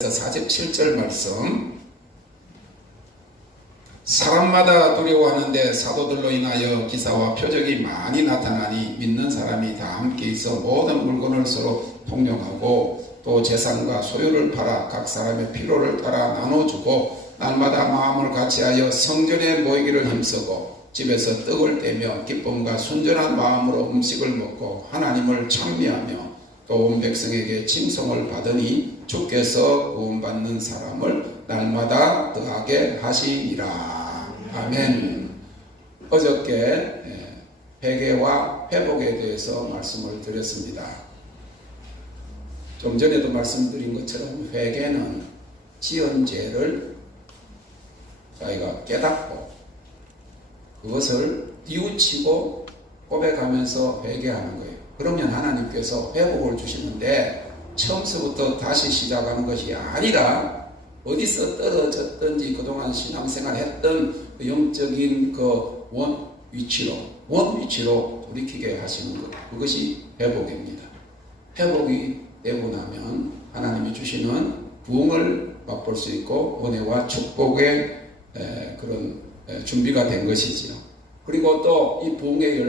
47절 말씀. 사람마다 두려워하는데 사도들로 인하여 기사와 표적이 많이 나타나니 믿는 사람이 다 함께 있어 모든 물건을 서로 통용하고 또 재산과 소유를 팔아 각 사람의 필요를 따라 나눠주고 날마다 마음을 같이하여 성전에 모이기를 힘쓰고 집에서 떡을 떼며 기쁨과 순전한 마음으로 음식을 먹고 하나님을 찬미하며 또 온 백성에게 칭송을 받으니 주께서 구원받는 사람을 날마다 더하게 하시니라. 아멘. 어저께 회개와 회복에 대해서 말씀을 드렸습니다. 좀 전에도 말씀드린 것처럼 회개는 지은 죄를 자기가 깨닫고 그것을 뉘우치고 고백하면서 회개하는 거예요. 그러면 하나님께서 회복을 주시는데 처음서부터 다시 시작하는 것이 아니라 어디서 떨어졌든지 그동안 신앙생활 했던 그 영적인 그 원 위치로 돌이키게 하시는 것, 그것이 회복입니다. 회복이 되고 나면 하나님이 주시는 부흥을 맛볼 수 있고 은혜와 축복의 그런 준비가 된 것이지요. 그리고 또 이 부흥의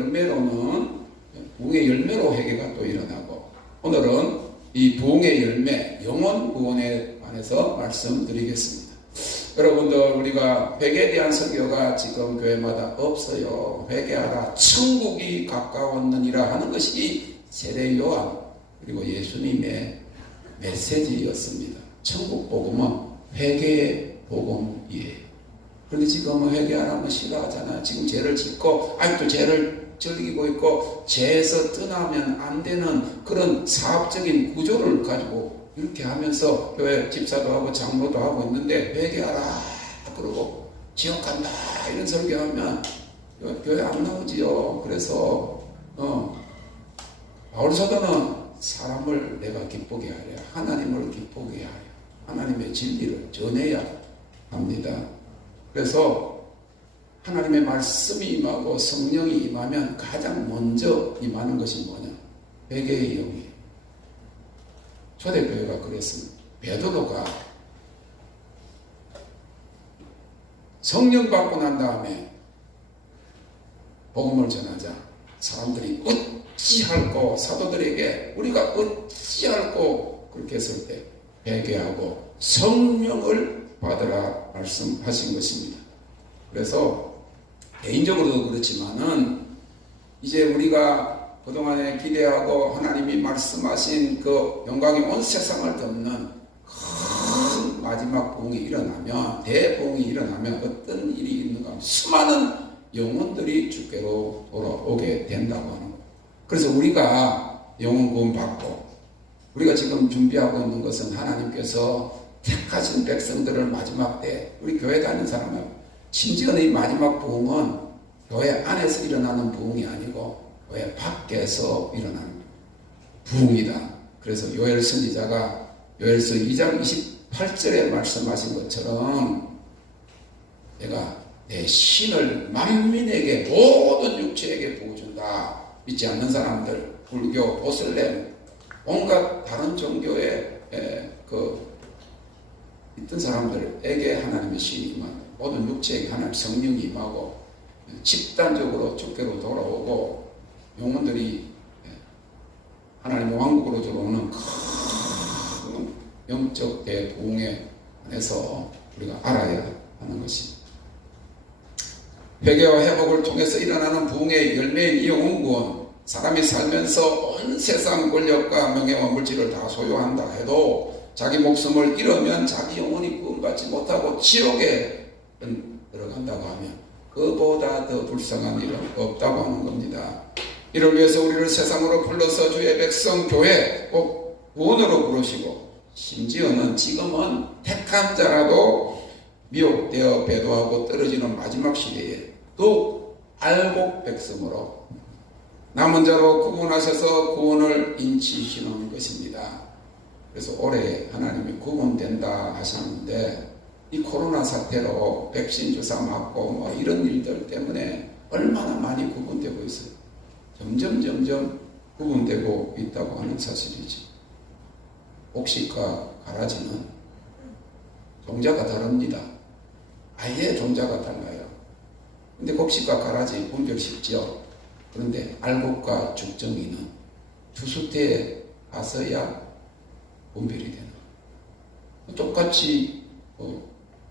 열매로 회개가 또 일어나고, 오늘은 이 부흥의 열매, 영혼 구원에 관해서 말씀드리겠습니다. 여러분들, 우리가 회개에 대한 설교가 지금 교회마다 없어요. 회개하라, 천국이 가까웠느니라 하는 것이 세례 요한 그리고 예수님의 메시지였습니다. 천국 복음은 회개의 복음이에요. 그런데 지금은 회개하라면 싫어하잖아요. 지금 죄를 짓고 아직도 죄를 즐기고 있고 죄에서 떠나면 안 되는 그런 사업적인 구조를 가지고 이렇게 하면서 교회 집사도 하고 장로도 하고 있는데 회개하라 그러고 지옥 간다 이런 설교하면 교회 안 나오지요. 그래서 바울 사도는 사람을 내가 기쁘게 하려, 하나님을 기쁘게 하려, 하나님의 진리를 전해야 합니다. 그래서 하나님의 말씀이 임하고 성령이 임하면 가장 먼저 임하는 것이 뭐냐? 회개의 영이에요. 초대교회가 그랬습니다. 베드로가 성령 받고 난 다음에 복음을 전하자 사람들이 어찌할꼬, 사도들에게 우리가 어찌할꼬 그렇게 했을 때 회개하고 성령을 받으라 말씀하신 것입니다. 그래서 개인적으로도 그렇지만은 이제 우리가 그동안에 기대하고 하나님이 말씀하신 그 영광이 온 세상을 덮는 큰 마지막 부흥이 일어나면, 대부흥이 일어나면 어떤 일이 있는가 하면 수많은 영혼들이 주께로 돌아오게 된다고 하는 거예요. 그래서 우리가 영혼 구원 받고 우리가 지금 준비하고 있는 것은 하나님께서 택하신 백성들을 마지막 때 우리 교회 다니는 사람은, 심지어는 이 마지막 부흥은 교회 안에서 일어나는 부흥이 아니고 교회 밖에서 일어나는 부흥이다. 그래서 요엘 선지자가 요엘서 2장 28절에 말씀하신 것처럼 내가 내 신을 만민에게, 모든 육체에게 부어준다. 믿지 않는 사람들, 불교, 모슬렘, 온갖 다른 종교에 있던 사람들에게 하나님의 신이 임한다. 모든 육체에게 하나님 성령이 임하고 집단적으로 주께로 돌아오고 영혼들이 하나님의 왕국으로 들어오는 큰 영적 대부흥에 관해서 우리가 알아야 하는 것입니다. 회개와 회복을 통해서 일어나는 부흥의 열매인 이 영혼구원, 사람이 살면서 온 세상 권력과 명예와 물질을 다 소유한다 해도 자기 목숨을 잃으면 자기 영혼이 구원받지 못하고 지옥에 들어간다고 하면 그보다 더 불쌍한 일은 없다고 하는 겁니다. 이를 위해서 우리를 세상으로 불러서 주의 백성 교회 꼭 구원으로 부르시고, 심지어는 지금은 택한 자라도 미혹되어 배도하고 떨어지는 마지막 시대에 또 알곡 백성으로 남은 자로 구분하셔서 구원을 인치시는 것입니다. 그래서 올해 하나님이 구원된다 하셨는데 이 코로나 사태로 백신 주사 맞고 이런 일들 때문에 얼마나 많이 구분되고 있어요. 점점 구분되고 있다고 하는 사실이지. 옥시과 가라지는 종자가 다릅니다. 아예 종자가 달라요. 근데 곡식과 가라지 분별 쉽죠. 그런데 알곡과 죽정이는 추수때에 가서야 분별이 되는. 똑같이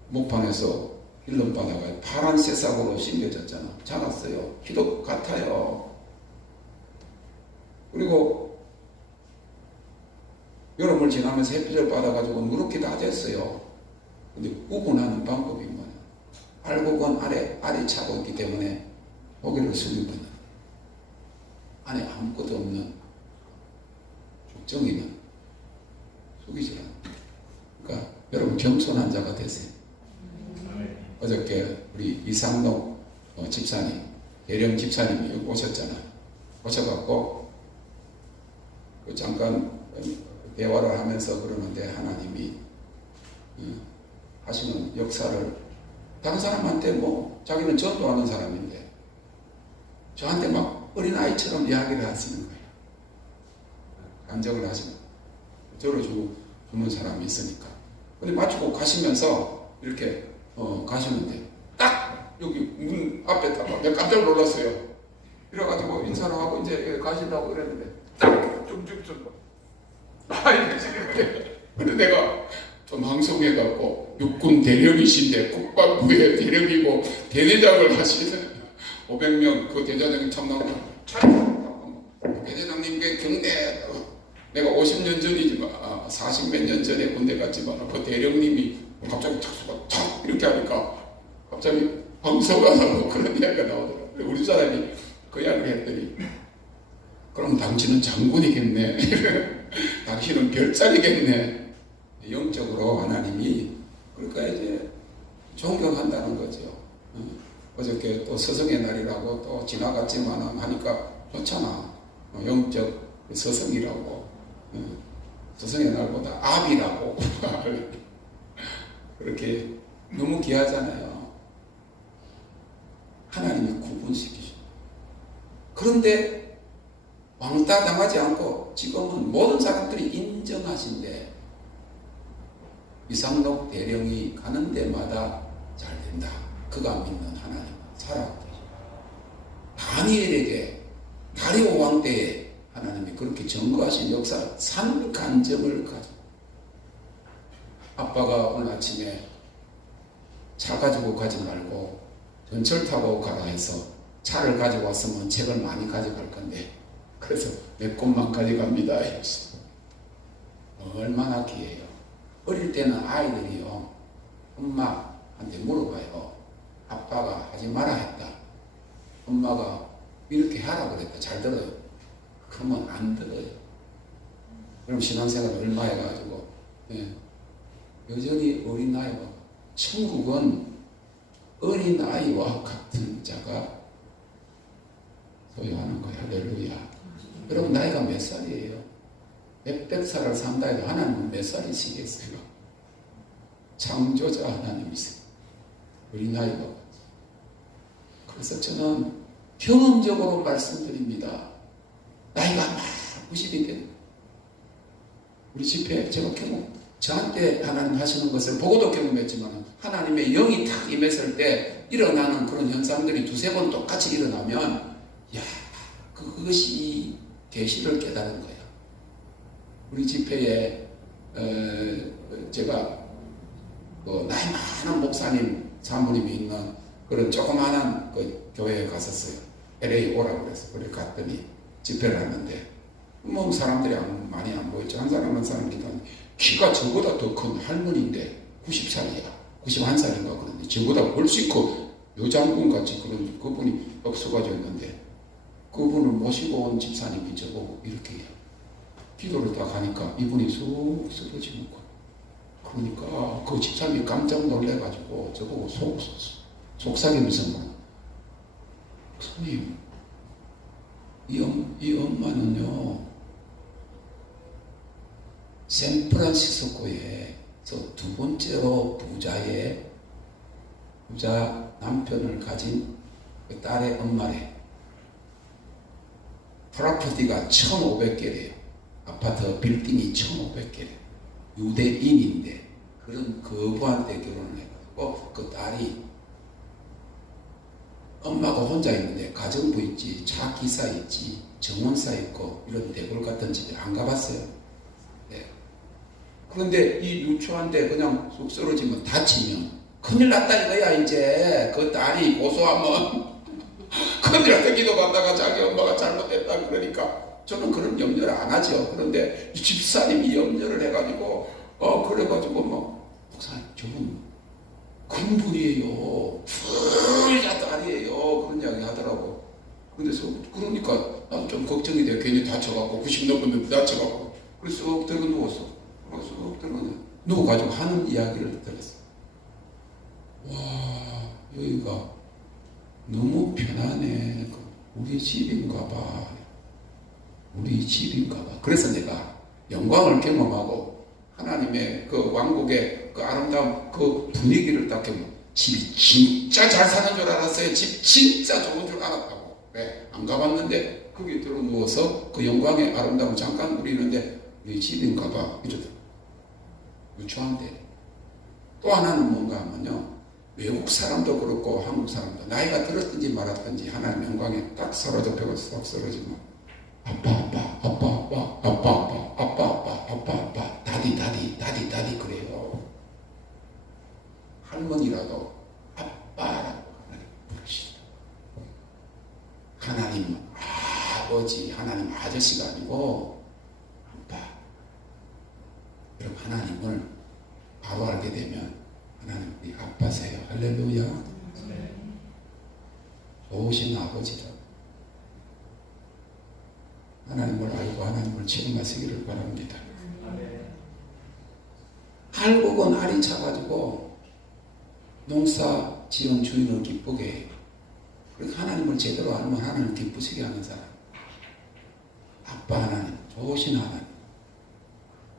목판에서 일름 바다가 파란 새싹으로 심겨졌잖아. 자랐어요. 키도 같아요. 그리고 여름을 지나면서 햇빛을 받아가지고 누렇게 다 됐어요. 근데 구분하는 방법이 뭐냐? 알곡은 알이 차고 있기 때문에 고개를 숙이거든. 안에 아무것도 없는 죽정이는 숙이지 않아. 그러니까 여러분 겸손한 자가 되세요. 어저께 우리 이상록 집사님, 대령 집사님이 여기 오셨잖아. 오셔갖고 잠깐 대화를 하면서 그러는데 하나님이 하시는 역사를 다른 사람한테 뭐 자기는 전도하는 사람인데 저한테 막 어린아이처럼 이야기를 하시는 거예요. 간증을 하시는 저를 주는 사람이 있으니까. 근데 마치고 가시면서 이렇게 가시는데 딱 여기 문 앞에 딱 내가 깜짝 놀랐어요. 이래가지고 인사를 하고 이제 가시려고 그랬는데 딱 쭉쭉쭉 이러시는데 근데 내가 좀 방송해갖고 육군 대령이신데 국방부의 대령이고 대대장을 하시는 500명 그 대대장이 참나고 대대장님께 경례 내가 50년 전이지만 40몇 년 전에 군대 갔지만 그 대령님이 갑자기 탁수가 탁 이렇게 하니까 갑자기 방송가 나고 그런 이야기가 나오더라고요. 우리 사람이 그 이야기를 했더니 그럼 당신은 장군이겠네. 당신은 별자리겠네. 영적으로 하나님이 그러니까 이제 존경한다는 거죠. 어저께 또 스승의 날이라고 또 지나갔지만 하니까 좋잖아. 영적 스승이라고. 스승의 날보다 아비라고. 그렇게 너무 귀하잖아요. 하나님이 구분시키죠. 그런데 왕따 당하지 않고 지금은 모든 사람들이 인정하신데 이상록 대령이 가는 데마다 잘 된다. 그가 믿는 하나님 살아왔다. 다니엘에게 다리오 왕 때에 하나님이 그렇게 증거하신 역사 산간증을 가지고 아빠가 오늘 아침에 차 가지고 가지 말고 전철 타고 가라 해서 차를 가지고 왔으면 책을 많이 가져갈 건데 그래서 몇 곳만 가져갑니다. 얼마나 귀해요. 어릴 때는 아이들이요 엄마한테 물어봐요. 아빠가 하지 마라 했다. 엄마가 이렇게 하라 그랬다. 잘 들어요. 그러면 안 들어요. 그럼 신앙생활 얼마 해가지고 여전히 어린아이와 천국은 어린아이와 같은 자가 소유하는 거야. 할렐루야. 여러분 나이가 몇 살이에요? 몇백 살을 산다 해도 하나님은 몇 살이시겠어요? 창조자 하나님이세요. 어린아이와 같이. 그래서 저는 경험적으로 말씀드립니다. 나이가 막 90이 된 우리 집회 제가 저한테 하나님 하시는 것을 보고도 경험했지만 하나님의 영이 탁 임했을 때 일어나는 그런 현상들이 두세 번 똑같이 일어나면 그것이 계시를 깨달은 거야. 우리 집회에 제가 나이 많은 목사님 사모님이 있는 그런 조그마한 그 교회에 갔었어요. LA 오라고 그래서 그래 갔더니 집회를 하는데 뭐 사람들이 많이 안 보였죠. 한 사람 한 사람 기도하는데 키가 저보다 더 큰 할머니인데 90살이야 91살인가 그런데 저보다 훨씬 커 여장군 같이 그런 그분이 딱 서가지고 있는데 그분을 모시고 온 집사님이 저보고 이렇게 해요. 기도를 딱 하니까 이분이 쑥 쓰러지는 거예요. 그러니까 그 집사님이 깜짝 놀래가지고 저보고 속삭이면서 목사님 이 엄마는요 샌프란시스코에서 두 번째로 부자 남편을 가진 그 딸의 엄마래. 프로퍼티가 1,500개래요. 아파트 빌딩이 1,500개래. 유대인인데 그런 그부한테 결혼을 해가지고 그 딸이 엄마가 혼자 있는데 가정부 있지, 차 기사 있지, 정원사 있고 이런 대골 같은 집에 안 가봤어요. 네. 그런데 이 유치원때 그냥 쑥 쓰러지면 다치면 큰일 났다 이거야. 이제 그 딸이 고소하면 큰일 났다. 기도받다가 자기 엄마가 잘못했다 그러니까 저는 그런 염려를 안 하죠. 그런데 이 집사님이 염려를 해가지고 그래가지고 뭐 목사님 저분 그런 분이에요. 부자 딸이에요. 그런 이야기 하더라고. 그래서 그러니까 나도 좀 걱정이 돼. 괜히 다쳐갖고 90 넘었는데 다쳐갖고 그래서 쏙 들고 누웠어. 그래서 쏙 들고 누워가지고 하는 이야기를 들었어. 와, 여기가 너무 편하네. 우리 집인가 봐. 우리 집인가 봐. 그래서 내가 영광을 경험하고 하나님의 그 왕국의 그 아름다운 그 분위기를 딱 경험. 집이 진짜 잘 사는 줄 알았어요. 집 진짜 좋은 줄 알았다고. 왜? 안 가봤는데 거기 들어 누워서 그 영광의 아름다움 잠깐 누리는데 우리 집인가 봐. 이러더라고. 유치한데. 또 하나는 뭔가 하면요. 외국 사람도 그렇고 한국 사람도 나이가 들었든지 말았든지 하나님 영광에 딱 사로잡혀서 쏙 쓰러지면 아빠 다디 그래요. 할머니라도 아빠라고 하나님 부르시죠. 하나님 아버지, 하나님 아저씨가 아니고 아빠. 여러분 하나님을 바로 알게 되면 하나님 우리 아빠세요. 할렐루야. 네. 좋으신 아버지다. 하나님을 알고 하나님을 체험하시기를 바랍니다. 알고건 알이 차가지고 농사 지은 주인을 기쁘게 해요. 그러니까 하나님을 제대로 알면 하나님 기쁘시게 하는 사람. 아빠 하나님, 좋으신 하나님.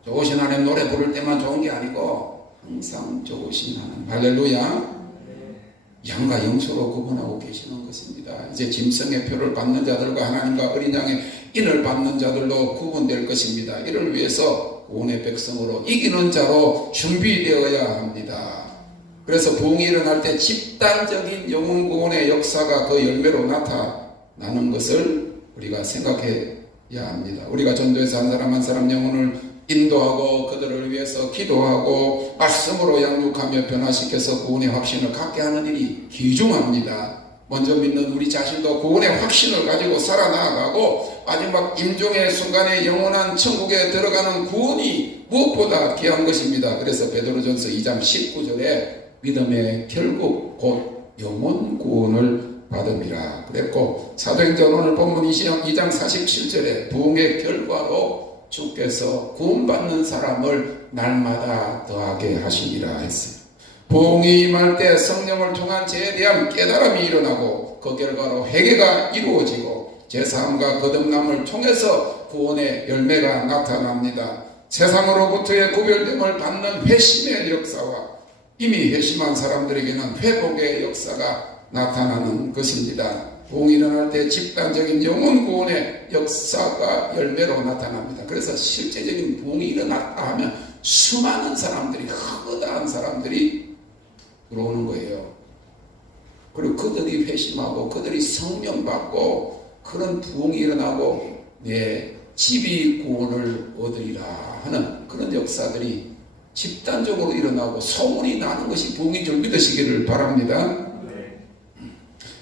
좋으신 하나님 노래 부를 때만 좋은 게 아니고 항상 좋으신 하나님. 할렐루야. 양과 영수로 구분하고 계시는 것입니다. 이제 짐승의 표를 받는 자들과 하나님과 어린 양의 인을 받는 자들로 구분될 것입니다. 이를 위해서 구원의 백성으로 이기는 자로 준비되어야 합니다. 그래서 부흥이 일어날 때 집단적인 영혼 구원의 역사가 그 열매로 나타나는 것을 우리가 생각해야 합니다. 우리가 전도에서 한 사람 한 사람 영혼을 인도하고 그들을 위해서 기도하고 말씀으로 양육하며 변화시켜서 구원의 확신을 갖게 하는 일이 귀중합니다. 먼저 믿는 우리 자신도 구원의 확신을 가지고 살아나가고 마지막 임종의 순간에 영원한 천국에 들어가는 구원이 무엇보다 귀한 것입니다. 그래서 베드로전서 2장 19절에 믿음의 결국 곧 영원 구원을 받음이라 그랬고, 사도행전 오늘 본문 2장 47절에 부흥의 결과로 주께서 구원받는 사람을 날마다 더하게 하시리라 했어요. 부흥이 임할 때 성령을 통한 죄에 대한 깨달음이 일어나고 그 결과로 회개가 이루어지고 제사함과 거듭남을 통해서 구원의 열매가 나타납니다. 세상으로부터의 구별됨을 받는 회심의 역사와 이미 회심한 사람들에게는 회복의 역사가 나타나는 것입니다. 부흥이 일어날 때 집단적인 영혼 구원의 역사가 열매로 나타납니다. 그래서 실제적인 부흥이 일어났다 하면 수많은 사람들이, 허다한 사람들이 들어오는 거예요. 그리고 그들이 회심하고 그들이 성령 받고 그런 부흥이 일어나고 내 집이 구원을 얻으리라 하는 그런 역사들이 집단적으로 일어나고 소문이 나는 것이 부흥인 줄 믿으시기를 바랍니다.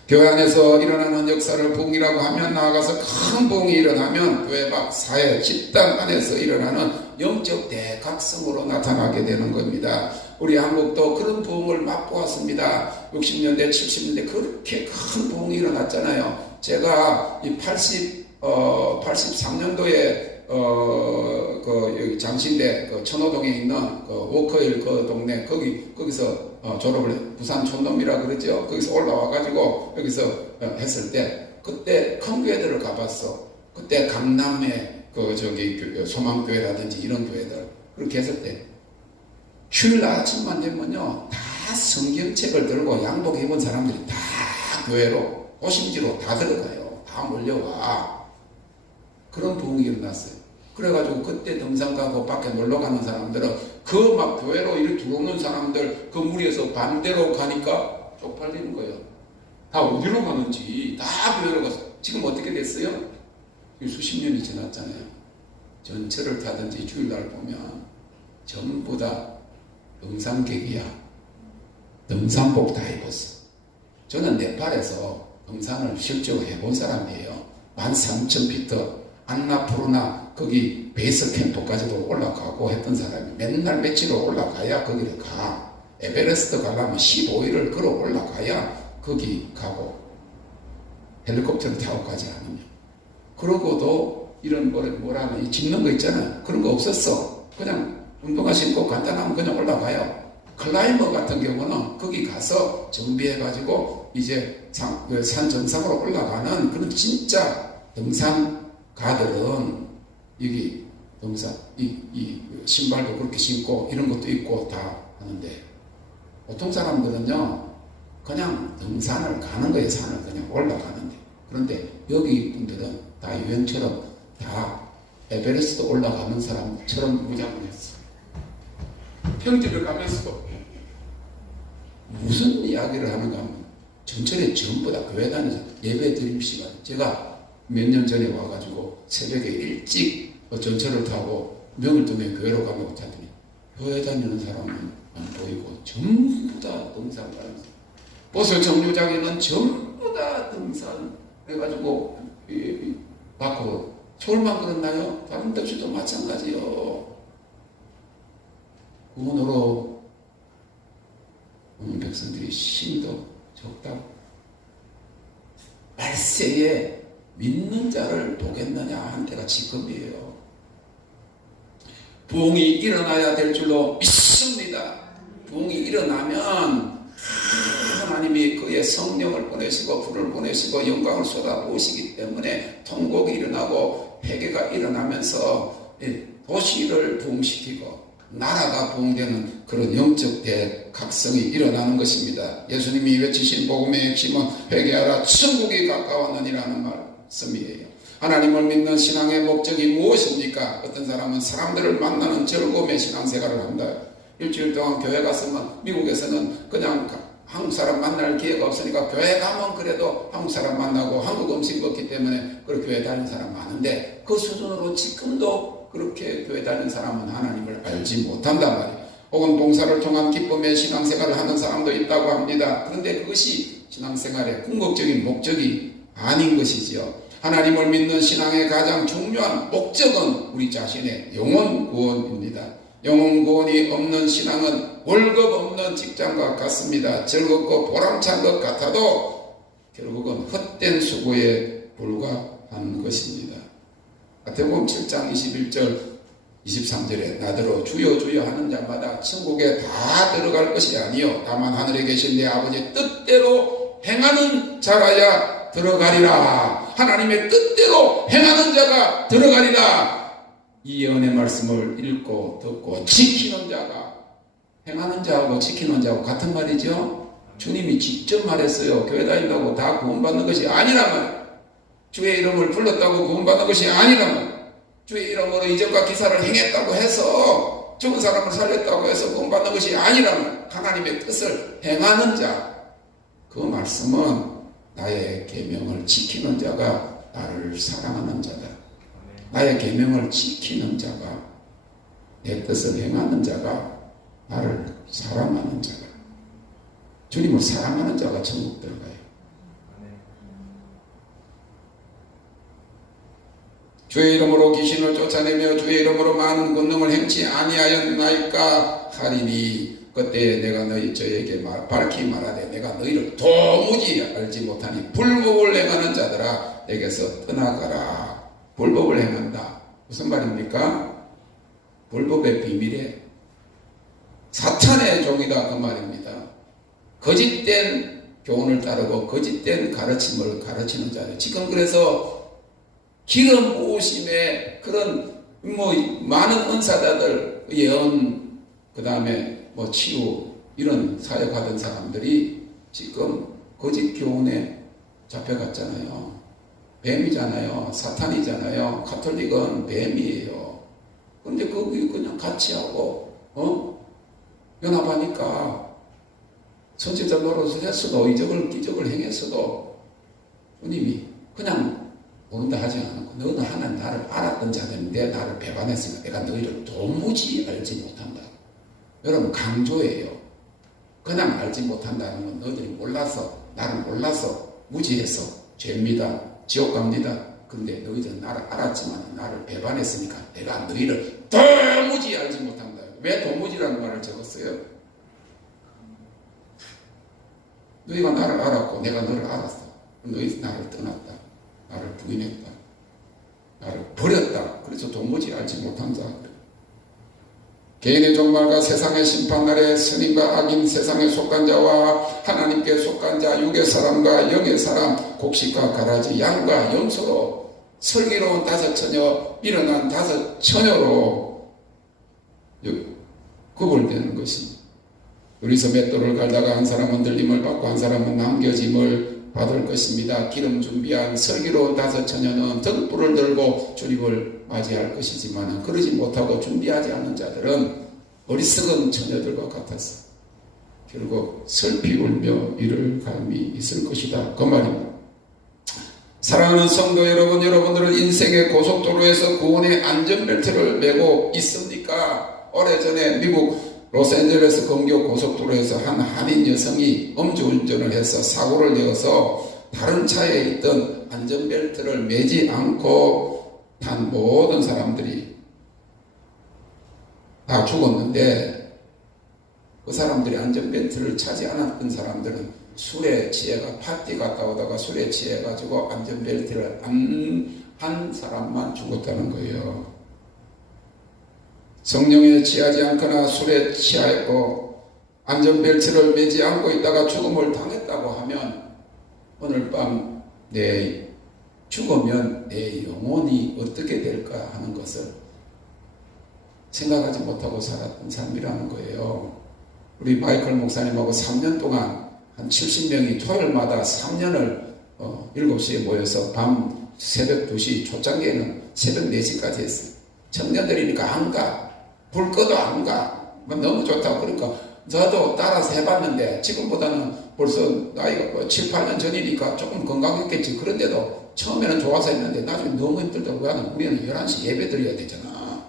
교회 안에서 일어나는 역사를 부흥이라고 하면, 나아가서 큰 부흥이 일어나면 교회 밖 사회 집단 안에서 일어나는 영적 대각성으로 나타나게 되는 겁니다. 우리 한국도 그런 부흥을 맛보았습니다. 60년대 70년대 그렇게 큰 부흥이 일어났잖아요. 제가 이 83년도에 여기 장신대 천호동에 있는 워커힐 동네 거기서 졸업을 부산 촌놈이라 그러죠. 거기서 올라와가지고 여기서 했을 때 그때 큰 교회들을 가봤어. 그때 강남에 소망교회라든지 이런 교회들 그렇게 했을 때 휴일 아침만 되면요 다 성경책을 들고 양복 입은 사람들이 다 교회로 도심지로 다 들어가요. 다 몰려와. 그런 부흥이 일어났어요. 그래가지고 그때 등산 가고 밖에 놀러 가는 사람들은 그 막 교회로 이렇게 들어오는 사람들 그 무리에서 반대로 가니까 쪽팔리는 거예요. 다 어디로 가는지 다 교회로 가서 지금 어떻게 됐어요? 수십 년이 지났잖아요. 전철을 타든지 주일날 보면 전부 다 등산객이야. 등산복 다 입었어. 저는 네팔에서 등산을 실제로 해본 사람이에요. 13,000피트 안나푸르나 거기 베이스 캠프까지도 올라가고 했던 사람이 맨날 며칠을 올라가야 거기를 가. 에베레스트 가려면 15일을 걸어 올라가야 거기 가고 헬리콥터를 타고 가지 않으면. 그러고도 이런 뭐라 하나 짚는 거 있잖아요. 그런 거 없었어. 그냥 운동화 신고 간단하면 그냥 올라가요. 클라이머 같은 경우는 거기 가서 준비해가지고 이제 산 정상으로 올라가는 그런 진짜 등산가들은 여기 등산 이 신발도 그렇게 신고 이런 것도 있고 다 하는데 보통 사람들은요 그냥 등산을 가는 거예요. 산을 그냥 올라가는데 그런데 여기 분들은 다 유행처럼 다 에베레스트 올라가는 사람처럼 무장을 했어. 평지를 가면서도 무슨 이야기를 하는가 하면 전철에 전부 다 교회 다니죠. 예배 드림 시간. 제가 몇 년 전에 와가지고 새벽에 일찍 전철을 타고 명일동에 교회로 가면 갔더니 교회 다니는 사람은 안 보이고 전부 다 등산 가면서 버스 정류장에는 전부 다 등산 해가지고 받고 서울만 그렇나요? 다른 도시도 마찬가지요. 그분으로 오늘 백성들이 힘도 적다고 말세에 믿는 자를 보겠느냐 한 때가 지금이에요. 부흥이 일어나야 될 줄로 믿습니다. 부흥이 일어나면 하나님이 그의 성령을 보내시고 불을 보내시고 영광을 쏟아부으시기 때문에 통곡이 일어나고 회개가 일어나면서 도시를 부흥시키고 나라가 부흥되는 그런 영적 대각성이 일어나는 것입니다. 예수님이 외치신 복음의 핵심은 회개하라 천국이 가까웠느니라는 말씀이에요. 하나님을 믿는 신앙의 목적이 무엇입니까? 어떤 사람은 사람들을 만나는 즐거움의 신앙생활을 한다. 일주일 동안 교회 갔으면 미국에서는 그냥 한국 사람 만날 기회가 없으니까 교회 가면 그래도 한국 사람 만나고 한국 음식 먹기 때문에 그렇게 교회 다니는 사람 많은데 그 수준으로 지금도 그렇게 교회 다니는 사람은 하나님을 알지 못한단 말이에요. 혹은 봉사를 통한 기쁨의 신앙생활을 하는 사람도 있다고 합니다. 그런데 그것이 신앙생활의 궁극적인 목적이 아닌 것이지요. 하나님을 믿는 신앙의 가장 중요한 목적은 우리 자신의 영혼 구원입니다. 영혼 구원이 없는 신앙은 월급 없는 직장과 같습니다. 즐겁고 보람찬 것 같아도 결국은 헛된 수고에 불과한 것입니다. 마태복음 7장 21절 23절에 나더러 주여 주여 하는 자마다 천국에 다 들어갈 것이 아니요 다만 하늘에 계신 내 아버지 뜻대로 행하는 자라야 들어가리라. 하나님의 뜻대로 행하는 자가 들어가리라. 이 예언의 말씀을 읽고 듣고 지키는 자가 행하는 자하고 지키는 자하고 같은 말이죠. 주님이 직접 말했어요. 교회 다닌다고 다 구원받는 것이 아니라면 주의 이름을 불렀다고 구원받는 것이 아니라면 주의 이름으로 이적과 기사를 행했다고 해서 죽은 사람을 살렸다고 해서 구원받는 것이 아니라면 하나님의 뜻을 행하는 자 그 말씀은 나의 계명을 지키는 자가 나를 사랑하는 자다. 나의 계명을 지키는 자가 내 뜻을 행하는 자가 나를 사랑하는 자가 주님을 사랑하는 자가 천국 들어가요. 주의 이름으로 귀신을 쫓아내며 주의 이름으로 많은 권능을 행치 아니하였나이까 하리니 그때 내가 저에게 밝히 말하되 내가 너희를 도무지 알지 못하니 불법을 행하는 자들아 내게서 떠나가라. 불법을 행한다. 무슨 말입니까? 불법의 비밀에 사탄의 종이다 그 말입니다. 거짓된 교훈을 따르고 거짓된 가르침을 가르치는 자들. 지금 그래서 기름 부으심의 그런 많은 은사자들 예언 그 다음에 치유 이런 사역하던 사람들이 지금 거짓 교훈에 잡혀갔잖아요. 뱀이잖아요. 사탄이잖아요. 가톨릭은 뱀이에요. 근데 거기 그냥 같이 하고 연합하니까 선지자 노릇을 했어도 이적을 기적을 행했어도 주님이 그냥 모른다 하지 않고 너는 하나님 나를 알았던 자들인데 나를 배반했으니까 내가 너희를 도무지 알지 못한다. 여러분 강조해요. 그냥 알지 못한다는 건 너희들이 몰라서 나를 몰라서 무지해서 죄입니다. 지옥 갑니다. 근데 너희들은 나를 알았지만 나를 배반했으니까 내가 너희를 도무지 알지 못한다. 왜 도무지라는 말을 적었어요? 너희가 나를 알았고 내가 너를 알았어. 너희 나를 떠났다. 나를 부인했다. 나를 버렸다. 그래서 도무지 알지 못한 자. 개인의 종말과 세상의 심판날에 선인과 악인, 세상에 속한 자와 하나님께 속한 자, 육의 사람과 영의 사람, 곡식과 가라지, 양과 염소로 슬기로운 다섯 처녀, 일어난 다섯 처녀로 구분되는 것입니다. 여기서 맷돌을 갈다가 한 사람은 들림을 받고 한 사람은 남겨짐을 받을 것입니다. 기름 준비한 슬기로운 다섯 처녀는 등불을 들고 주님을 맞이할 것이지만 그러지 못하고 준비하지 않는 자들은 어리석은 처녀들과 같았어. 결국 슬피 울며 이를 감이 있을 것이다. 그 말입니다. 사랑하는 성도 여러분, 여러분들은 인생의 고속도로에서 구원의 안전벨트를 메고 있습니까? 오래전에 미국 로스앤젤레스 근교 고속도로에서 한 한인 여성이 음주운전을 해서 사고를 내어서 다른 차에 있던 안전벨트를 매지 않고 탄 모든 사람들이 다 죽었는데 그 사람들이 안전벨트를 차지 않았던 사람들은 술에 취해가 파티 갔다 오다가 술에 취해가지고 안전벨트를 안 한 사람만 죽었다는 거예요. 성령에 취하지 않거나 술에 취하였고 안전벨트를 매지 않고 있다가 죽음을 당했다고 하면 오늘 밤 내 죽으면 내 영혼이 어떻게 될까 하는 것을 생각하지 못하고 살았던 삶이라는 거예요. 우리 마이클 목사님하고 3년 동안 한 70명이 토요일마다 3년을 7시에 모여서 밤 새벽 2시, 초창기에는 새벽 4시까지 했어요. 청년들이니까 안 가. 불 꺼도 안 가. 너무 좋다고. 그러니까 저도 따라서 해봤는데 지금보다는 벌써 나이가 7, 8년 전이니까 조금 건강했겠지. 그런데도 처음에는 좋아서 했는데 나중에 너무 힘들다고. 우리는 11시 예배 드려야 되잖아.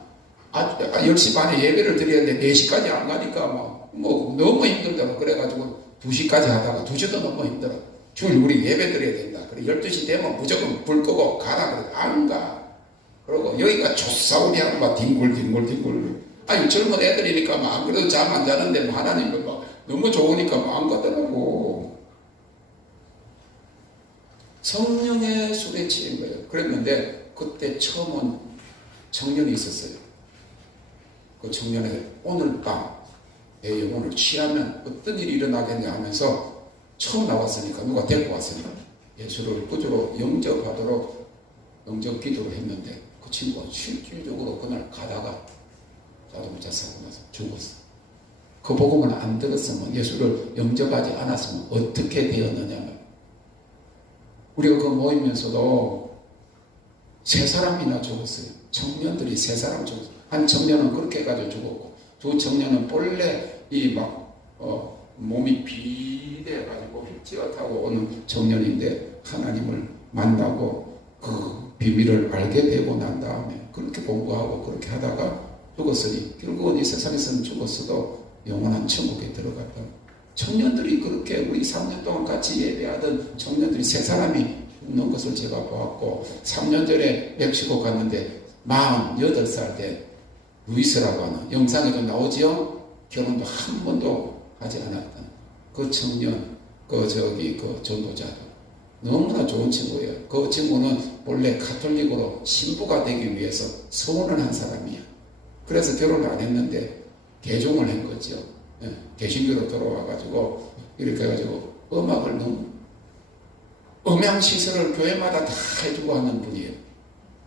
10시 반에 예배를 드려야 되는데 4시까지 안 가니까 뭐 너무 힘들다고. 그래가지고 2시까지 하다가 2시도 너무 힘들어. 주일 우리 예배 드려야 된다. 그래 12시 되면 무조건 불 끄고 가라. 그래 안 가. 그리고 여기가 조사우니 하고 막 뒹굴. 아니 젊은 애들이니까 안 그래도 잠 안 자는데 하나님은 막 너무 좋으니까 안 가더라고. 성령의 술에 취한 거예요. 그랬는데 그때 처음은 청년이 있었어요. 그 청년이 오늘 밤 내 영혼을 취하면 어떤 일이 일어나겠냐 하면서 처음 나왔으니까 누가 데리고 왔으니까 예수를 구주로 영접하도록 영접 기도를 했는데 그 친구가 실질적으로 그날 가다가 자동차 사고 나서 죽었어. 그 복음을 안 들었으면 예수를 영접하지 않았으면 어떻게 되었느냐면 우리가 그 모이면서도 3사람이나 죽었어요. 청년들이 3사람 죽었어요. 한 청년은 그렇게 해가지고 죽었고 두 청년은 본래 몸이 비대해가지고 휠체어 타고 오는 청년인데 하나님을 만나고 그 비밀을 알게 되고 난 다음에 그렇게 공부하고 그렇게 하다가 죽었으니 결국은 이 세상에서는 죽었어도 영원한 천국에 들어갔다. 청년들이 그렇게 우리 3년 동안 같이 예배하던 청년들이 3사람이 죽는 것을 제가 보았고 3년 전에 멕시코 갔는데 48살 된 루이스라고 하는 영상에도 나오지요. 결혼도 한 번도 하지 않았던 그 청년 그 전도자도 너무나 좋은 친구예요. 그 친구는 본래 가톨릭으로 신부가 되기 위해서 소원을 한 사람이야. 그래서 결혼을 안 했는데 개종을 한 거죠. 개신교로 들어와가지고 이렇게 해가지고 음악을 너무 음향시설을 교회마다 다 해주고 하는 분이에요.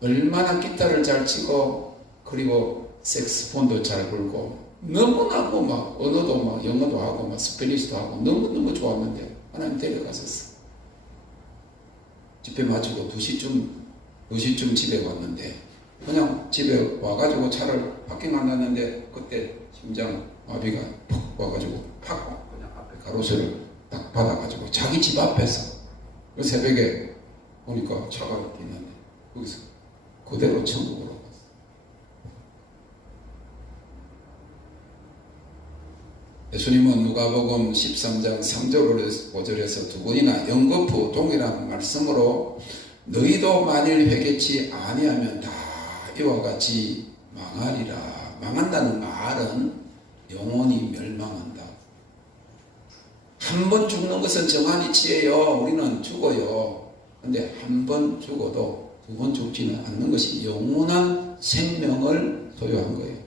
얼마나 기타를 잘 치고 그리고 색스폰도 잘 불고 너무나고 막 언어도 막 영어도 하고 막 스페니시도 하고 너무너무 좋았는데 하나님 데려갔었어. 집회 마치고 2시쯤 집에 왔는데 그냥 집에 와가지고 차를 파킹 한다는데 그때 심장 마비가 팍 와가지고 팍 그냥 앞에 가로세를 딱 받아가지고 자기 집 앞에서 그 새벽에 보니까 차가 이렇게 있는데 거기서 그대로 천국으로 갔어. 예수님은 누가복음 13장 3절 5절에서 두 번이나 연거푸 동일한 말씀으로 너희도 만일 회개치 아니하면 다 이와 같이 망하리라. 망한다는 말은 영원히 멸망한다. 한 번 죽는 것은 정한이치예요. 우리는 죽어요. 근데 한 번 죽어도 두 번 죽지는 않는 것이 영원한 생명을 소유한 거예요.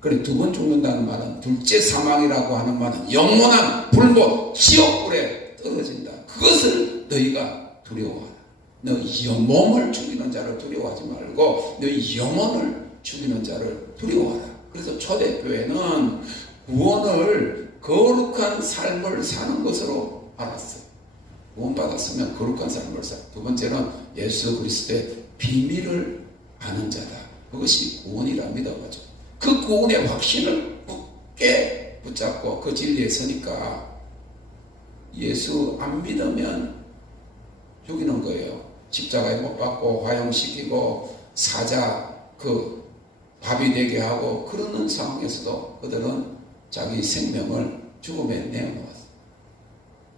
그래 두 번 죽는다는 말은 둘째 사망이라고 하는 말은 영원한 불못 지옥불에 떨어진다. 그것을 너희가 두려워하라. 너희 몸을 죽이는 자를 두려워하지 말고 너희 영혼을 죽이는 자를 두려워하라. 그래서 초대교회는 구원을 거룩한 삶을 사는 것으로 알았어요. 구원받았으면 거룩한 삶을 살. 두 번째는 예수 그리스도의 비밀을 아는 자다. 그것이 구원이라 믿어가지고 그 구원의 확신을 굳게 붙잡고 그 진리에 서니까 예수 안 믿으면 죽이는 거예요. 십자가에 못 박고 화형시키고 사자 그 밥이 되게 하고 그러는 상황에서도 그들은 자기 생명을 죽음에 내어놓았어요.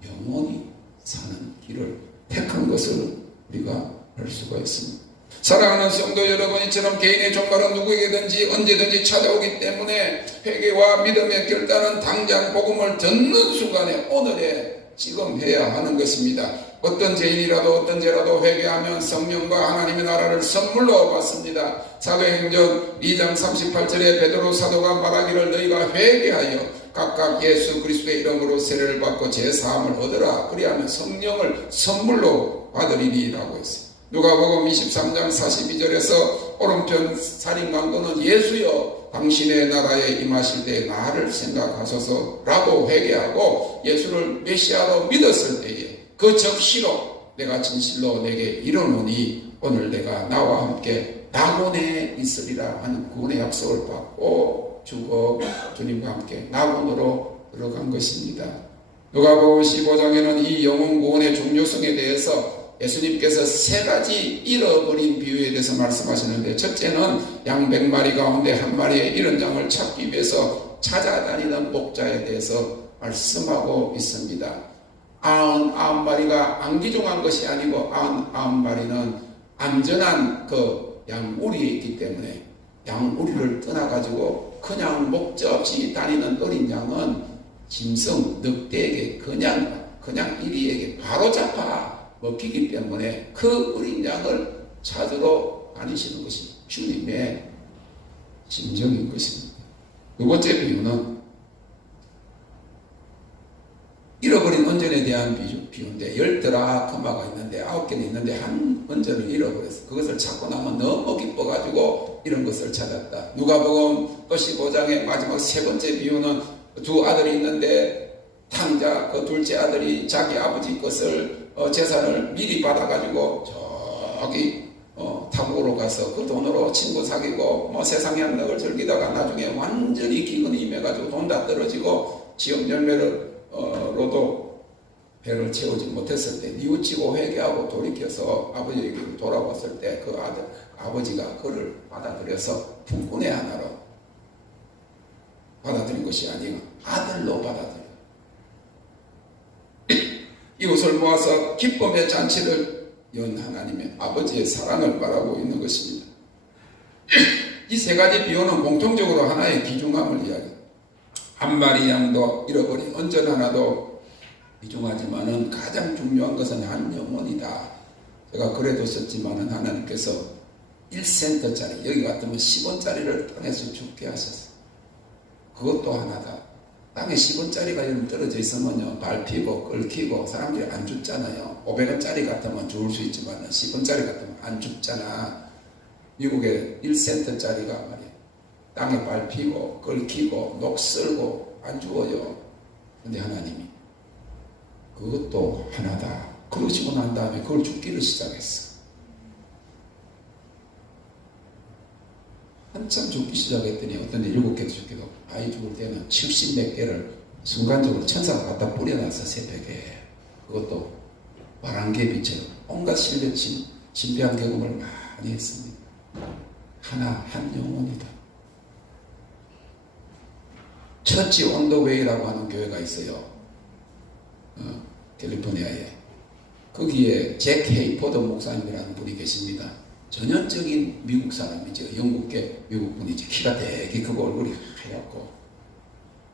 영원히 사는 길을 택한 것을 우리가 알 수가 있습니다. 사랑하는 성도 여러분, 이처럼 개인의 종말은 누구에게든지 언제든지 찾아오기 때문에 회개와 믿음의 결단은 당장 복음을 듣는 순간에 오늘에 지금 해야 하는 것입니다. 어떤 죄인이라도 어떤 죄라도 회개하면 성령과 하나님의 나라를 선물로 받습니다. 사도행전 2장 38절에 베드로 사도가 말하기를 너희가 회개하여 각각 예수 그리스도의 이름으로 세례를 받고 죄사함을 얻으라. 그리하면 성령을 선물로 받으리라고 했어요. 누가복음 23장 42절에서 오른편 살인강도는 예수여 당신의 나라에 임하실 때 나를 생각하소서라고 회개하고 예수를 메시아로 믿었을 때에 그 적시로 내가 진실로 내게 이르노니 오늘 내가 나와 함께 낙원에 있으리라 하는 구원의 약속을 받고 죽어 주님과 함께 낙원으로 들어간 것입니다. 누가복음 15장에는 이 영혼 구원의 중요성에 대해서 예수님께서 세 가지 잃어버린 비유에 대해서 말씀하시는데, 첫째는 양 100마리 가운데 한 마리의 잃은 양을 찾기 위해서 찾아다니는 목자에 대해서 말씀하고 있습니다. 99마리가 안기종한 것이 아니고 99마리는 안전한 그 양우리에 있기 때문에 양우리를 떠나가지고 그냥 목자 없이 다니는 어린 양은 짐승, 늑대에게 그냥 이리에게 바로 잡아 먹히기 때문에 그 어린 양을 찾으러 다니시는 것이 주님의 심정인 것입니다. 두 번째 비유는 잃어버린 언전에 대한 비유인데 10드라크마가 있는데 9개는 있는데 한 언전을 잃어버렸어. 그것을 찾고 나면 너무 기뻐가지고 이런 것을 찾았다. 누가복음 15장의 마지막 세 번째 비유는 두 아들이 있는데 탕자 그 둘째 아들이 자기 아버지 것을 재산을 미리 받아가지고 저기 타국으로 가서 그 돈으로 친구 사귀고 세상 양락을 즐기다가 나중에 완전히 기근이 임해가지고 돈 다 떨어지고 지역 열매로도 배를 채우지 못했을 때 뉘우치고 회개하고 돌이켜서 아버지에게 돌아왔을 때 그 아버지가 그를 받아들여서 품꾼의 하나로 받아들인 것이 아니고 아들로 받아들여 이웃을 모아서 기쁨의 잔치를 연 하나님의 아버지의 사랑을 말하고 있는 것입니다. 이 세 가지 비유는 공통적으로 하나의 귀중함을 이야기합니다. 한 마리 양도 잃어버린 언전 하나도 귀중하지만은 가장 중요한 것은 한 영혼이다. 제가 그래도 썼지만은 하나님께서 1센트짜리 여기 같으면 10원짜리를 땅에서 죽게 하셨어요. 그것도 하나다. 땅에 10원짜리가 이렇게 떨어져 있으면요, 밟히고 긁히고 사람들이 안 죽잖아요. 500원짜리 같으면 죽을 수 있지만 10원짜리 같으면 안 죽잖아. 미국에 1센트짜리가 말이에요. 땅에 밟히고 긁히고 녹슬고 안 죽어요. 근데 하나님이 그것도 하나다. 그러시고 난 다음에 그걸 죽기를 시작했어. 한참 죽기 시작했더니 어떤 데 7개도 죽기도 아이 죽을 때는 70몇 개를 순간적으로 천사가 갖다 뿌려놨어 새벽에. 그것도 바람개비처럼 온갖 신비한 경험을 많이 했습니다. 하나 한 영혼이다. 처치 온더웨이라고 하는 교회가 있어요. 캘리포니아에. 거기에 잭 헤이포더 목사님이라는 분이 계십니다. 전형적인 미국 사람이죠. 영국계 미국 분이죠. 키가 되게 크고 얼굴이 하얗고.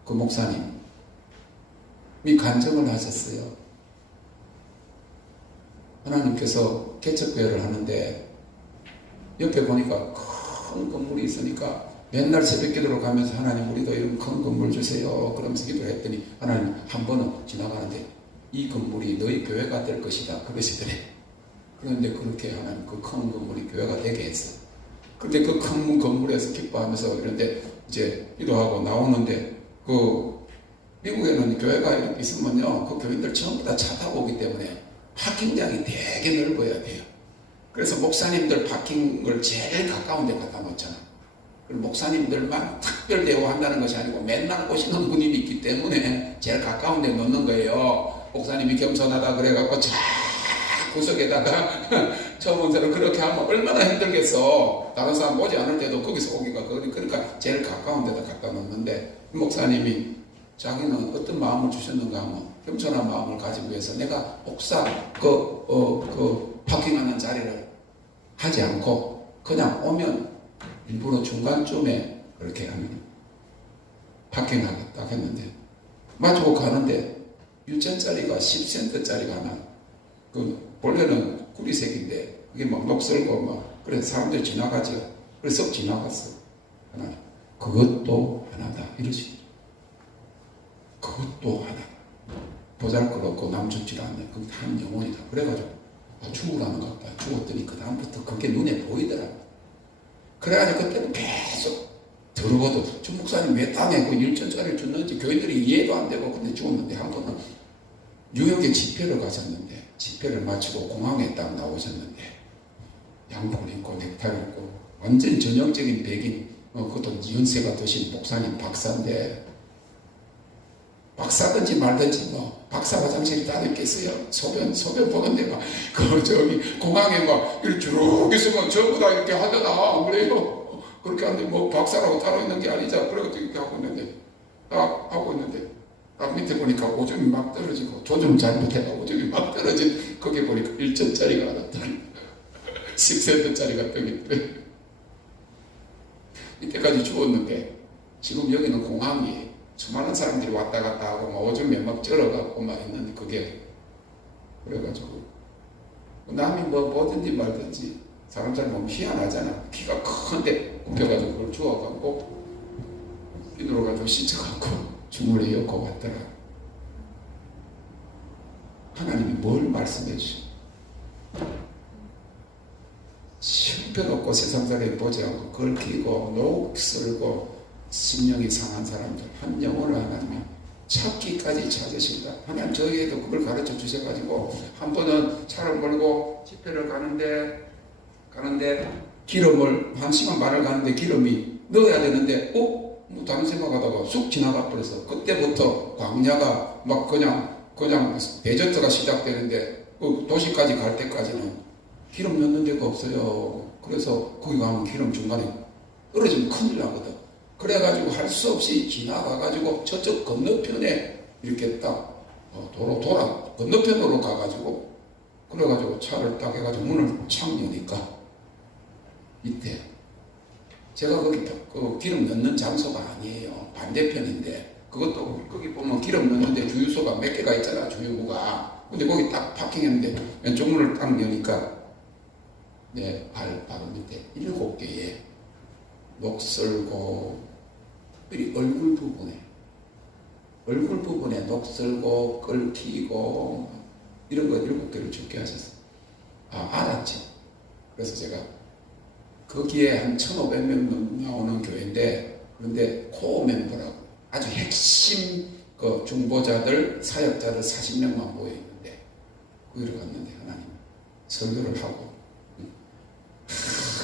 그 목사님이 간증을 하셨어요. 하나님께서 개척교회를 하는데 옆에 보니까 큰 건물이 있으니까 맨날 새벽 기도로 가면서 하나님 우리도 이런 큰 건물 주세요 그러면서 기도를 했더니 하나님 한 번은 지나가는데 이 건물이 너희 교회가 될 것이다 그러시더래. 그런데 그렇게 하나님 그 큰 건물이 교회가 되게 했어. 그런데 그 큰 건물에서 기뻐하면서 이런데 이제 기도하고 나오는데 그 미국에는 교회가 이렇게 있으면요 그 교인들 전부 다 차 타고 오기 때문에 파킹장이 되게 넓어야 돼요. 그래서 목사님들 파킹을 제일 가까운 데 갖다 놓잖아. 목사님들만 특별 대우한다는 것이 아니고 맨날 오시는 분이 있기 때문에 제일 가까운 데 놓는 거예요. 목사님이 겸손하다 그래갖고 쫙 구석에다가 처음 온 사람 그렇게 하면 얼마나 힘들겠어. 다른 사람 오지 않을 때도 거기서 오기가 그러니까 제일 가까운 데다 갖다 놓는데 목사님이 자기는 어떤 마음을 주셨는가 하면 겸손한 마음을 가지고 해서 내가 옥사 파킹하는 자리를 하지 않고 그냥 오면 일부러 중간쯤에 그렇게 하면 파킹하겠다 했는데 마주고 가는데 유전자리가 10센트짜리가 하나 본래는 구리색인데 그게 막 녹슬고 막 그래서 사람들이 지나가죠. 그래서 썩 지나갔어. 하나 그것도 하나다 이러시죠. 그것도 하나 보잘것없고 남 죽지 않는 그 한 영혼이다. 그래가지고 죽으라는 것 같다. 죽었더니 그 다음부터 그게 눈에 보이더라. 그래가지고 그때는 계속 들어보도 주 목사님 왜 땅에 그 1천짜리를 줬는지 교인들이 이해도 안 되고 근데 죽었는데 한 번은 뉴욕에 집회를 가셨는데 집회를 마치고 공항에 딱 나오셨는데 양복을 입고 넥타이를 입고 완전 전형적인 백인 그것도 연세가 드신 목사님 박사인데 박사든지 말든지 뭐 박사 화장실이 따로 있겠어요. 소변 보는데 막 저기 공항에 막 이렇게 쭉 있으면 전부 다 이렇게 하더라. 그래요. 그렇게 하는데 뭐 박사라고 따로 있는 게 아니잖아. 그래서 이렇게 하고 있는데 딱 밑에 보니까 오줌이 막 떨어지고 조금 잘못해가 오줌이 막 떨어진 거기 보니까 1천짜리가 하나 떨어 10센트짜리가 떠있대. 이때까지 죽었는데 지금 여기는 공항이 수많은 사람들이 왔다 갔다 하고 막 오줌에 막 쩔어갖고 막 있는데 그게 그래가지고 남이 뭐 뭐든지 말든지 사람 잘 보면 희한하잖아. 키가 큰데 굽혀가지고 그걸 주워갖고 비늘어가지고 씻어갖고 주물에 엮고 왔더라. 하나님이 뭘 말씀해 주시오? 형편없고 세상살이 보지 않고 걸키고 녹슬고 심령이 상한 사람들 한 영혼을 하나님이 찾기까지 찾으신다. 하나님 저희에도 그걸 가르쳐 주셔가지고 한 번은 차를 몰고 집회를 가는데 기름을 1시간 반을 가는데 기름이 넣어야 되는데 뭐 다른 생각하다가 쑥 지나가 버려서 그때부터 광야가 막 그냥 데저트가 시작되는데 그 도시까지 갈 때까지는 기름 넣는 데가 없어요. 그래서 거기 가면 기름 중간에 떨어지면 큰일 나거든. 그래가지고 할 수 없이 지나가가지고 저쪽 건너편에 이렇게 딱 도로 돌아 건너편으로 가가지고 그래가지고 차를 딱 해가지고 문을 착 여니까 이때 제가 거기 그 기름 넣는 장소가 아니에요. 반대편인데 그것도 거기 보면 기름 넣는데 주유소가 몇 개가 있잖아. 주유구가. 근데 거기 딱 파킹했는데 왼쪽 문을 딱 여니까 내 바로 밑에 7개의 녹슬고 얼굴 부분에 녹슬고 끓기고 이런 거 7개를 죽게 하셨어요. 알았지. 그래서 제가 거기에 한 1,500명 나오는 교회인데 그런데 코어 멤버라고 아주 핵심 그 중보자들 사역자들 40명만 모여 있는데 거기를 갔는데 하나님 설교를 하고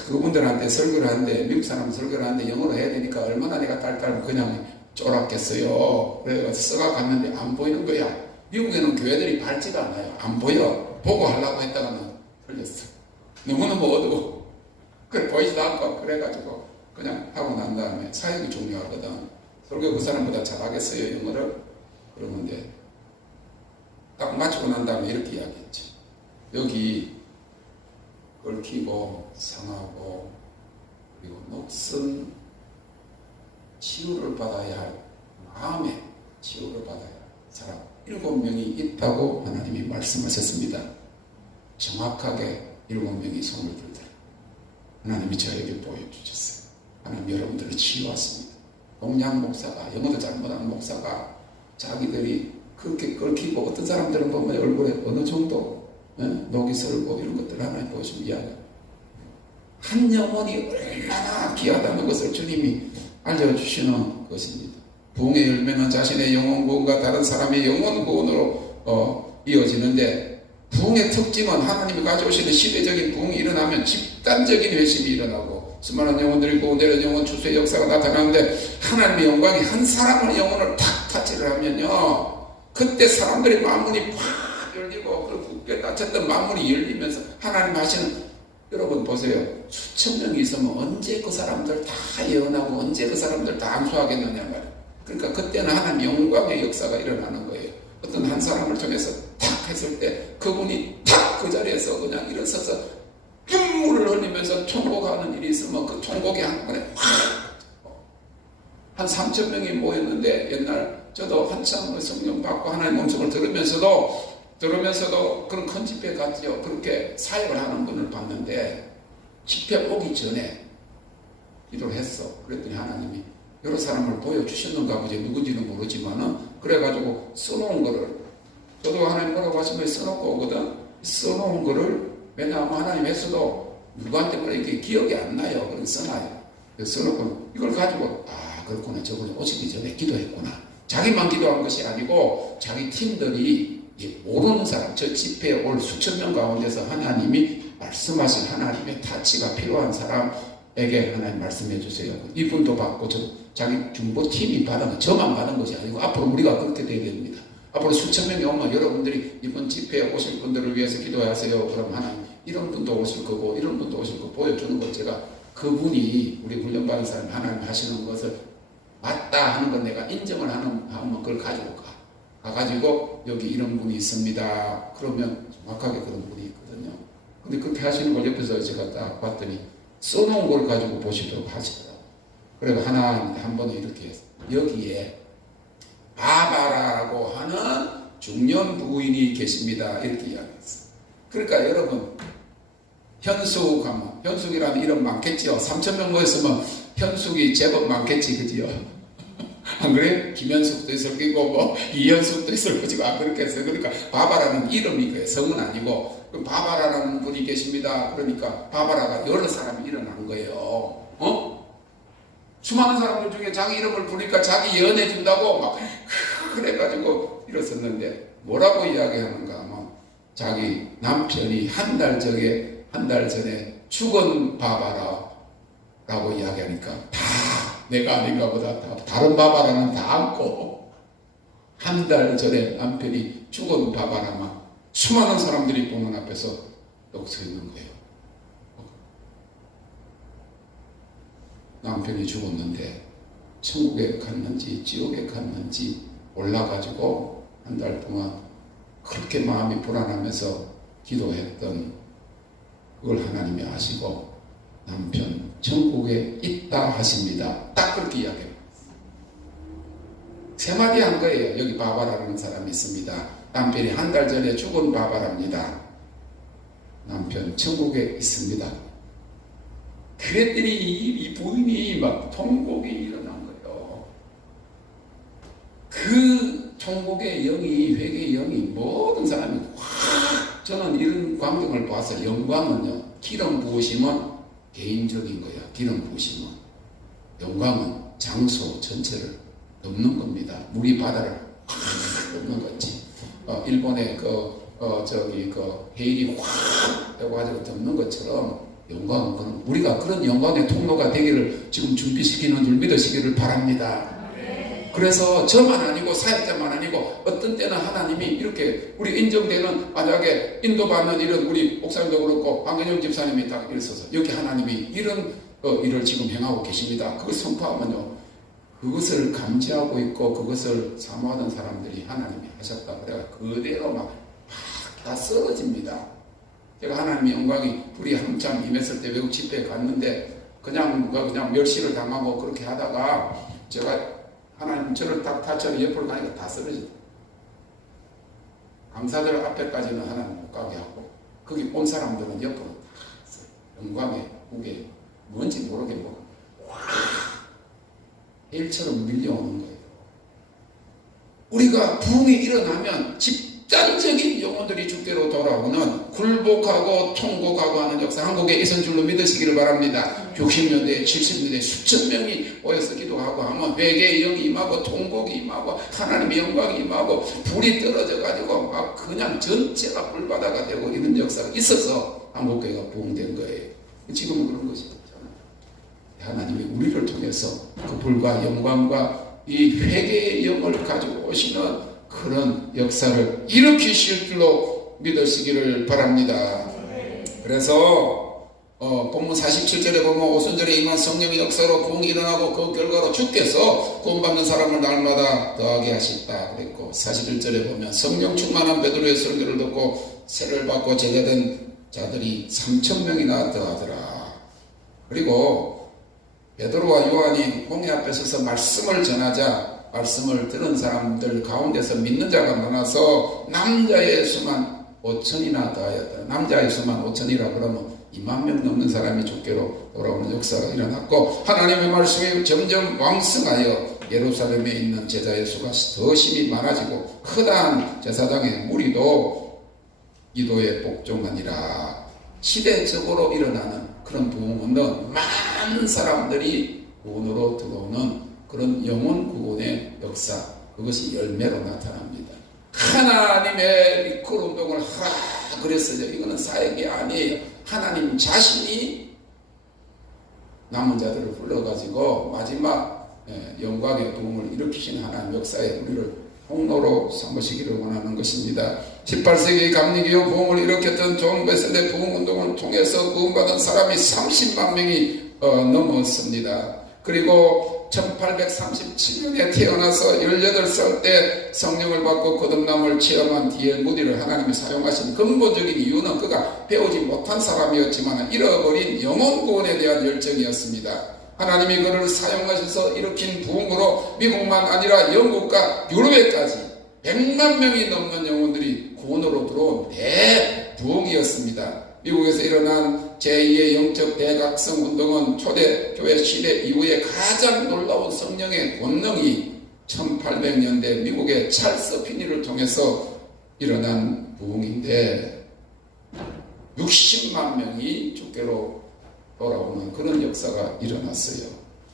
그분들한테 설교를 하는데, 미국 사람 설교를 하는데 영어로 해야 되니까 얼마나 내가 딸딸 그냥 쫄았겠어요. 그래서 써가 갔는데 안 보이는 거야. 미국에는 교회들이 밝지가 않아요. 안 보여. 보고 하려고 했다가는 틀렸어. 너무너무 어두워. 그래 보이지도 않고. 그래가지고 그냥 하고 난 다음에 사역이 중요하거든. 설교 그 사람보다 잘하겠어요 영어를? 그러는데 딱 맞추고 난 다음에 이렇게 이야기했죠. 여기 얽히고 상하고 그리고 녹슨 치유를 받아야 할, 마음의 치유를 받아야 할 사람 7명이 있다고 하나님이 말씀하셨습니다. 정확하게 7명이 손을 들더라. 하나님이 저에게 보여주셨어요. 하나님 여러분들을 치유하십니다. 동양 목사가, 영어도 잘못하는 목사가 자기들이 그렇게 끓기고, 어떤 사람들은 보면 얼굴에 어느 정도 녹이 슬고 이런 것들 하나님 보시면 이야기합니다. 한 영혼이 얼마나 귀하다는 것을 주님이 알려주시는 것입니다. 부흥의 열매는 자신의 영혼 구원과 다른 사람의 영혼 구원으로 이어지는데, 부흥의 특징은 하나님이 가져오시는 시대적인 부흥이 일어나면 집단적인 회심이 일어나고 수많은 영혼들이 구원되는 영혼 추수의 역사가 나타나는데, 하나님의 영광이 한 사람의 영혼을 탁 타치를 하면요, 그때 사람들의 만문이 팍 열리고, 그 굳게 닫혔던 만문이 열리면서 하나님 하시는, 여러분 보세요. 수천 명이 있으면 언제 그 사람들 다 예언하고 언제 그 사람들 다 안수하겠느냐 말이에요. 그러니까 그때는 하나님 영광의 역사가 일어나는 거예요. 어떤 한 사람을 통해서 탁 했을 때 그분이 탁 그 자리에서 그냥 일어서서 눈물을 흘리면서 통곡하는 일이 있으면 그 통곡이 한 번에 한 3천 명이 모였는데, 옛날 저도 한참 성령 받고 하나님 음성을 들으면서도 그런 큰 집회 갔죠. 그렇게 사역을 하는 분을 봤는데, 집회 오기 전에 기도를 했어. 그랬더니 하나님이 여러 사람을 보여주셨는가 보지, 누군지는 모르지만은, 그래가지고 써놓은 거를, 저도 하나님 뭐라고 하시면 써놓고 오거든. 써놓은 거를, 왜냐하면 하나님 했어도 누구한테 뭐 이렇게 기억이 안 나요. 그래서 써놔요. 그래서 써놓고 이걸 가지고, 아 그렇구나, 저분이 오시기 전에 기도했구나. 자기만 기도한 것이 아니고 자기 팀들이 모르는 사람, 저 집회에 올 수천 명 가운데서 하나님이 말씀하신 하나님의 타치가 필요한 사람에게 하나님 말씀해 주세요. 이분도 받고 자기 중보팀이 받은 거, 저만 받은 것이 아니고 앞으로 우리가 그렇게 되어야 됩니다. 앞으로 수천 명이 오면 여러분들이 이번 집회에 오실 분들을 위해서 기도하세요. 그럼 하나님 이런 분도 오실 거고 이런 분도 오실 거 보여주는 것, 제가 그분이 우리 훈련받은 사람이 하나님 하시는 것을 맞다 하는 건 내가 인정을 하면 그걸 가지고 가가지고 여기 이런 분이 있습니다. 그러면 정확하게 그런 분이 있거든요. 근데 그렇게 하시는 걸 옆에서 제가 딱 봤더니 써놓은 걸 가지고 보시도록 하시더라고요. 그리고 한 번은 이렇게 했어요. 여기에 바바라고 하는 중년 부인이 계십니다. 이렇게 이야기했어요. 그러니까 여러분, 현숙이라는 이름 많겠지요. 3천 명 모였으면 현숙이 제법 많겠지, 그지요? 안 그래? 김현숙도 있을 거고, 이현숙도 있을 거지고, 안 그렇겠어요. 그러니까 바바라는 이름이 거예요. 성은 아니고. 바바라는 분이 계십니다. 그러니까 바바라가 여러 사람이 일어난 거예요. 수많은 사람들 중에 자기 이름을 부르니까 자기 예언해 준다고 막 그래가지고 일었었는데, 뭐라고 이야기하는가 하면, 자기 남편이 한 달 전에 죽은 바바라라고 이야기하니까 다 내가 아닌가 보다, 다른 바바라는 다 안고, 한 달 전에 남편이 죽은 바바라만 수많은 사람들이 보는 앞에서 서 있는 거예요. 남편이 죽었는데 천국에 갔는지 지옥에 갔는지 몰라가지고 한 달 동안 그렇게 마음이 불안하면서 기도했던 그걸 하나님이 아시고 남편 천국에 있다 하십니다. 딱 그렇게 이야기해요. 세 마디 한 거예요. 여기 바바라는 사람이 있습니다. 남편이 한 달 전에 죽은 바바라입니다. 남편 천국에 있습니다. 그랬더니 이 부인이 막 통곡이 일어난 거예요. 그 통곡의 영이, 회개의 영이 모든 사람이 확, 저는 이런 광경을 봐서, 영광은요, 기름 부으시면 개인적인 거야. 기름 부으시면. 영광은 장소 전체를 넘는 겁니다. 물이 바다를 확 넘는 거지. 일본의 해일이 확 해가지고 덮는 것처럼 영광은 그런 우리가 그런 영광의 통로가 되기를 지금 준비시키는 줄 믿으시기를 바랍니다. 그래서 저만 아니고 사역자만 아니고 어떤 때는 하나님이 이렇게 우리 인정되는 만약에 인도받는 이런 우리 목사님도 그렇고 황근영 집사님이 딱 있어서 여기 하나님이 이런 일을 지금 행하고 계십니다. 그걸 선포하면요 그것을 감지하고 있고 그것을 사모하는 사람들이 하나님이 하셨다 그래가 그대로 막 다 쓰러집니다. 제가 하나님의 영광이 불이 한참 임했을 때 외국 집회에 갔는데 그냥 멸시를 당하고 그렇게 하다가 제가 하나님 저를 딱 타처럼 옆으로 가니까 다 쓰러지더라고요. 강사들 앞에까지는 하나님 못 가게 하고 거기 온 사람들은 옆으로 다 써요. 영광의 무게 뭔지 모르게 뭐 일처럼 밀려오는 거예요. 우리가 부흥이 일어나면 집단적인 영혼들이 주께로 돌아오는 굴복하고 통곡하고 하는 역사 한국에 있은 줄로 믿으시기를 바랍니다. 60년대 70년대 수천 명이 모여서 기도하고 하면 회개의 영이 임하고 통곡이 임하고 하나님의 영광이 임하고 불이 떨어져 가지고 막 그냥 전체가 불바다가 되고 이런 역사가 있어서 한국교회가 부흥된 거예요. 지금은 그런 것이 없잖아요. 하나님이 우리를 통해서 그 불과 영광과 이 회개의 영을 가지고 오시는 그런 역사를 일으키실 줄로 믿으시기를 바랍니다. 그래서 본문 47절에 보면 오순절에 임한 성령의 역사로 부흥이 일어나고 그 결과로 주께서 구원받는 사람을 날마다 더하게 하셨다 그랬고 41절에 보면 성령 충만한 베드로의 설교를 듣고 세를 받고 제자된 자들이 3,000명이나 더하더라. 그리고 베드로와 요한이 홍해 앞에 서서 말씀을 전하자 말씀을 들은 사람들 가운데서 믿는 자가 많아서 남자의 수만 5천이나 더하였다. 남자의 수만 5천이라 그러면 2만 명 넘는 사람이 주께로 돌아오는 역사가 일어났고 하나님의 말씀이 점점 왕성하여 예루살렘에 있는 제자의 수가 더 심히 많아지고 크다한 제사장의 무리도 기도에 복종하니라. 시대적으로 일어나는 그런 부흥은 많은 사람들이 구원으로 들어오는 그런 영혼 구원의 역사 그것이 열매로 나타납니다. 하나님의 리콜 운동을 하라 그랬어요. 이거는 사역이 아니에요. 하나님 자신이 남은 자들을 불러가지고 마지막 영광의 부흥을 일으키신 하나님 역사에 우리를 통로로 삼으시기를 원하는 것입니다. 18세기 감리교 부흥을 일으켰던 존 웨슬리 부흥운동을 통해서 구원받은 사람이 30만 명이 넘었습니다. 그리고 1837년에 태어나서 18살 때 성령을 받고 거듭남을 체험한 D.L. 무디를 하나님이 사용하신 근본적인 이유는 그가 배우지 못한 사람이었지만 잃어버린 영혼 구원에 대한 열정이었습니다. 하나님이 그를 사용하셔서 일으킨 부흥으로 미국만 아니라 영국과 유럽에까지 100만 명이 넘는 영혼들이 구원으로 들어온 대부흥이었습니다. 미국에서 일어난 제2의 영적 대각성 운동은 초대교회 시대 이후에 가장 놀라운 성령의 권능이 1800년대 미국의 찰스 피니를 통해서 일어난 부흥인데 60만 명이 주께로 돌아오는 그런 역사가 일어났어요.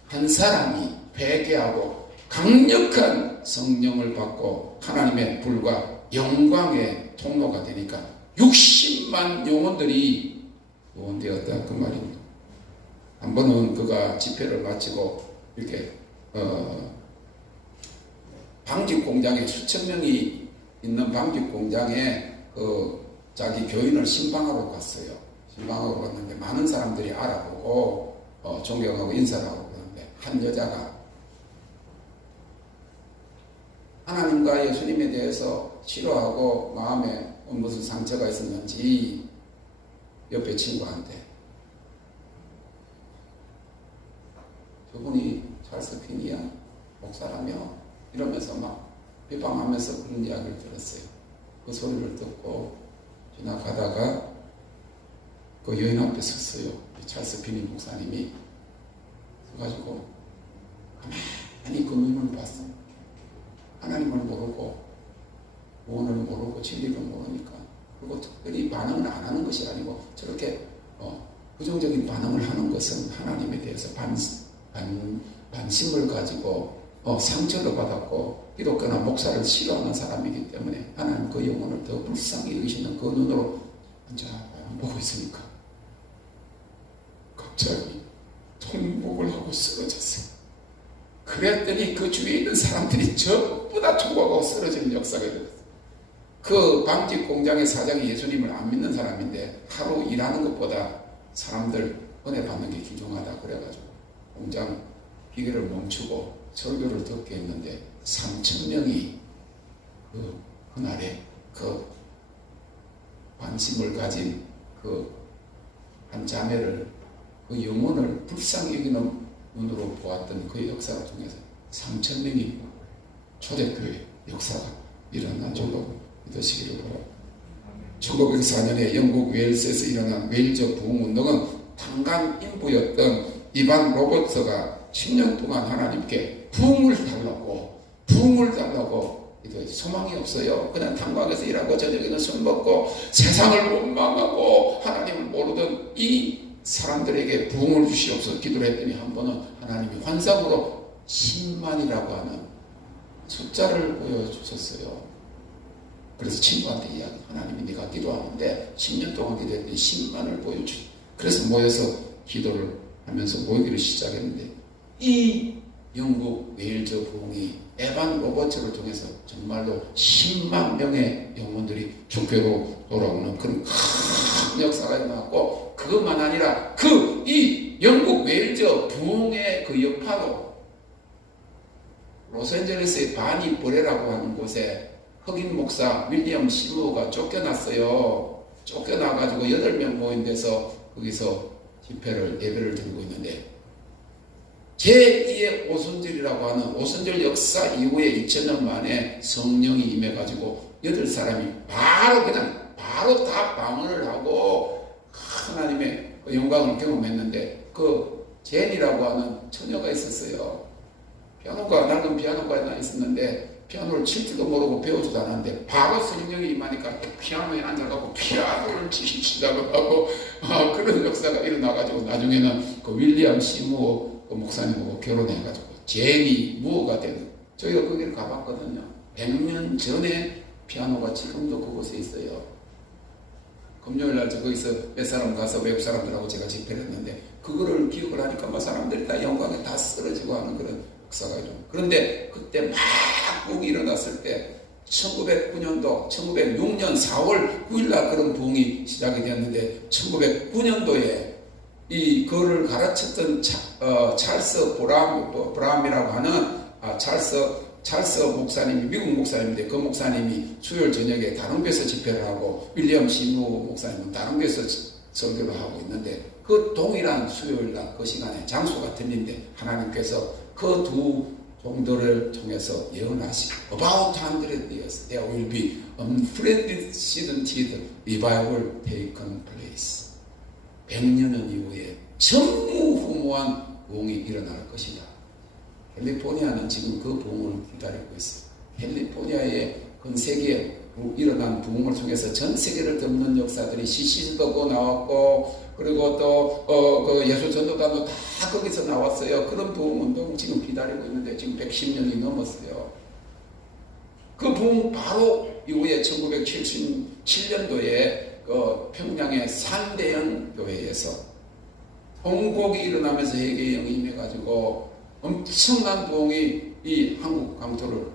한 사람이 회개하고 강력한 성령을 받고 하나님의 불과 영광의 통로가 되니까 60만 영혼들이 구원되었다 그 말입니다. 한 번은 그가 집회를 마치고 이렇게 방직 공장에 수천 명이 있는 방직 공장에 자기 교인을 신방하러 갔어요. 신방하러 갔는데 많은 사람들이 알아보고 존경하고 인사를 하고 그러는데 한 여자가 하나님과 예수님에 대해서 싫어하고 마음에 무슨 상처가 있었는지 옆에 친구한테 저분이 찰스 피니야 목사라며 이러면서 막 비방하면서 그런 이야기를 들었어요. 그 소리를 듣고 지나가다가 그 여인 앞에 섰어요. 찰스 피니 목사님이 서가지고 가만히 그 눈을 봤어요. 하나님을 모르고 구원을 모르고 진리를 모르니까 그리고 특별히 반응을 안 하는 것이 아니고 저렇게 부정적인 반응을 하는 것은 하나님에 대해서 반심을 가지고 상처를 받았고 기독교나 목사를 싫어하는 사람이기 때문에 하나님 그 영혼을 더 불쌍히 여기시는 그 눈으로 혼자 보고 있으니까 갑자기 통곡을 하고 쓰러졌어요. 그랬더니 그 주위에 있는 사람들이 전부 다 통곡하고 쓰러지는 역사가 됐어요. 그 빵집 공장의 사장이 예수님을 안 믿는 사람인데 하루 일하는 것보다 사람들 은혜 받는 게 귀중하다 그래가지고 공장 기계를 멈추고 설교를 듣게 했는데 3,000명이 그날에 그 관심을 가진 그 한 자매를 그 영혼을 불쌍히 여기는 눈으로 보았던 그 역사를 통해서 3,000명이 초대교회 역사가 일어난 줄로 믿으시기를 바랍니다. 1904년에 영국 웨일스에서 일어난 웨일즈 부흥운동은 탄광 인부였던 이반 로버트가 10년 동안 하나님께 부흥을 달라고 소망이 없어요. 그냥 탄광에서 일하고 저녁에는 술 먹고 세상을 원망하고 하나님을 모르던 이 사람들에게 부흥을 주시옵소서 기도를 했더니 한 번은 하나님이 환상으로 10만이라고 하는 숫자를 보여주셨어요. 그래서 친구한테 이야기, 하나님이 네가 기도하는데 10년 동안 기도했더니 10만을 보여주. 그래서 모여서 기도를 하면서 모이기를 시작했는데 이 영국 웨일즈 부흥이 에반 로버츠를 통해서 정말로 10만 명의 영혼들이 주께로 돌아오는 그런 큰 역사가 일어났고, 그것만 아니라 이 영국 웨일즈 부흥의 그 여파로 로스앤젤레스의 바니 버레라고 하는 곳에 흑인 목사 윌리엄 시무어가 쫓겨났어요. 쫓겨나가지고 8명 모인 데서 거기서 예배를 드리고 있는데, 제2의 오순절이라고 하는 오순절 역사 이후에 2000년 만에 성령이 임해가지고 8사람이 바로 다 방언을 하고 하나님의 영광을 경험했는데, 그 제니라고 하는 처녀가 있었어요. 낡은 피아노가 있었는데 피아노를 칠 줄도 모르고 배우지도 않았는데 바로 성령이 임하니까 피아노에 앉아가지고 피아노를 치시다고 하고 그런 역사가 일어나가지고 나중에는 그 윌리엄 시무어 그 목사님하고 결혼해가지고 제니 무어가 되는, 저희가 거기를 가봤거든요. 100년 전에 피아노가 지금도 그곳에 있어요. 금요일날 저 거기서 몇 사람 가서 외국 사람들하고 제가 집회를 했는데 그거를 기억을 하니까 사람들이 다 영광에 다 쓰러지고 하는 그런 역사가 있죠. 그런데 그때 막 부흥이 일어났을 때 1909년도 1906년 4월 9일날 그런 부흥이 시작이 되었는데, 1909년도에 이 그를 가르쳤던 찰스 브람이라고 하는 찰스 목사님이 미국 목사님인데, 그 목사님이 수요일 저녁에 다른 교회에서 집회를 하고 윌리엄 시무 목사님은 다른 교회에서 설교를 하고 있는데, 그 동일한 수요일날 그 시간에 장소가 틀린데 하나님께서 그 두 종들을 통해서 예언하시고 About 100 years there will be unprecedented revival taken place. 100년 이후에 전무후무한 부흥이 일어날 것이다. 캘리포니아는 지금 그 부흥을 기다리고 있어요. 캘리포니아의 전 세계에 일어난 부흥을 통해서 전 세계를 덮는 역사들이 CC도 나왔고, 그리고 또 그 예수 전도단도 다 거기서 나왔어요. 그런 부흥 운동 지금 기다리고 있는데 지금 110년이 넘었어요. 그 부흥 바로 이후에 1977년도에 그 평양의 산대현 교회에서 통곡이 일어나면서 회개의 영이 임해가지고 엄청난 부흥이 이 한국 강토를